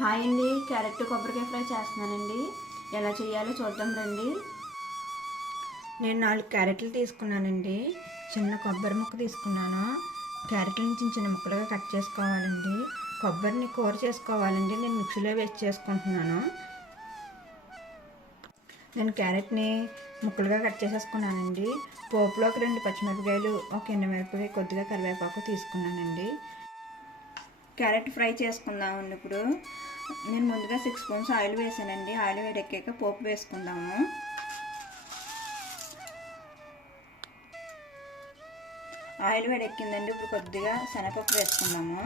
Hi అండి, carrot కొబ్బరికాయ fry చేస్తున్నానండి. ఎలా చేయాలో చూద్దాం రండి. నేను 4 క్యారెట్లు తీసుకున్నానండి. చిన్న కొబ్బరి ముక్క తీసుకున్నాను. క్యారెట్లను చిన్న చిన్న ముక్కలుగా కట్ చేసుకోవాలండి. కొబ్బరిని కూర చేసుకోవాలండి. నేను మిక్సీలో వేసి చేసుకుంటున్నాను. నేను క్యారెట్ని ముక్కలుగా కట్ చేసేసుకున్నానండి. పోపులోకి 2 పచ్చిమిరపకాయలు, ఒక ఎండుమిరపకాయ, కొద్దిగా కరివేపాకు తీసుకున్నానండి. క్యారెట్ ఫ్రై చేసుకుందామండి. ఇప్పుడు నేను ముందుగా 6 స్పూన్స్ ఆయిల్ వేసానండి. ఆయిల్ వేడెక్కాక పోపు వేసుకుందాము. ఆయిల్ వేడెక్కిందండి. ఇప్పుడు కొద్దిగా శనగపప్పు వేసుకుందాము.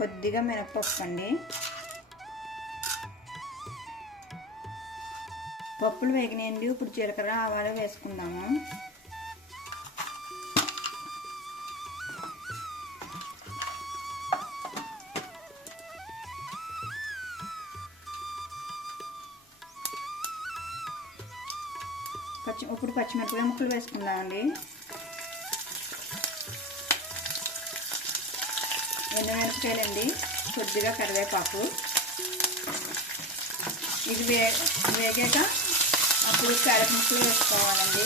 కొద్దిగా మినపప్పు అండి. పప్పులు వేగినాయండి. ఇప్పుడు జీలకర్ర ఆవాలు వేసుకుందాము. ఇప్పుడు పచ్చిమిరపకాయ ముక్కలు వేసుకుందామండి. ఎండుమిరపకాయలండి, కొద్దిగా కరివేపాకు. ఇది వేగాక అప్పుడు క్యారెట్ ముక్కలు వేసుకోవాలండి.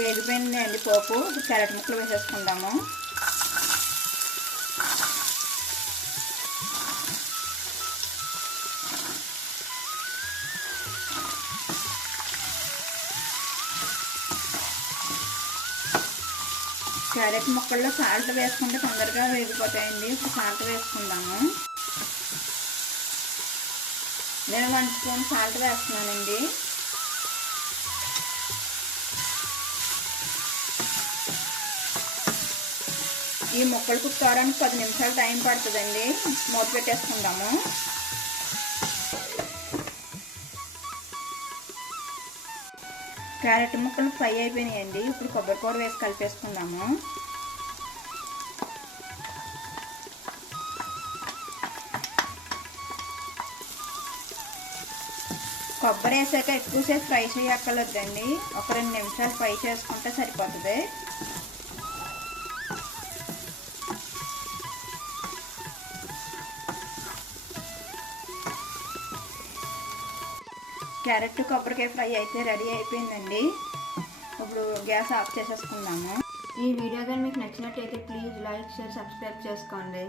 వేగిపోయింది అండి పోపు. ఇప్పుడు క్యారెట్ ముక్కలు వేసేసుకుందాము. క్యారెట్ ముక్కల్లో సాల్ట్ వేసుకుంటే తొందరగా వేగిపోతాయండి. ఇప్పుడు సాల్ట్ వేసుకుందాము. నేను 1 స్పూన్ సాల్ట్ వేస్తున్నానండి. ఈ ముక్కలు కుక్ అవడానికి 10 నిమిషాలు టైం పడుతుందండి. మూత పెట్టేసుకుందాము. క్యారెట్ ముక్కలు ఫ్రై అయిపోయినాయండి. ఇప్పుడు కొబ్బరి కూర వేసి కలిపేసుకుందాము. కొబ్బరి వేసాక ఎక్కువసేపు ఫ్రై చేయక్కర్లేదండి. ఒక 2 నిమిషాలు ఫ్రై చేసుకుంటే సరిపోతుంది. క్యారెట్ కొబ్బరికాయ ఫ్రై అయితే రెడీ అయిపోయిందండి. ఇప్పుడు గ్యాస్ ఆఫ్ చేసేసుకుందాము. ఈ వీడియో కానీ మీకు నచ్చినట్టయితే ప్లీజ్ లైక్, షేర్, సబ్స్క్రైబ్ చేసుకోండి.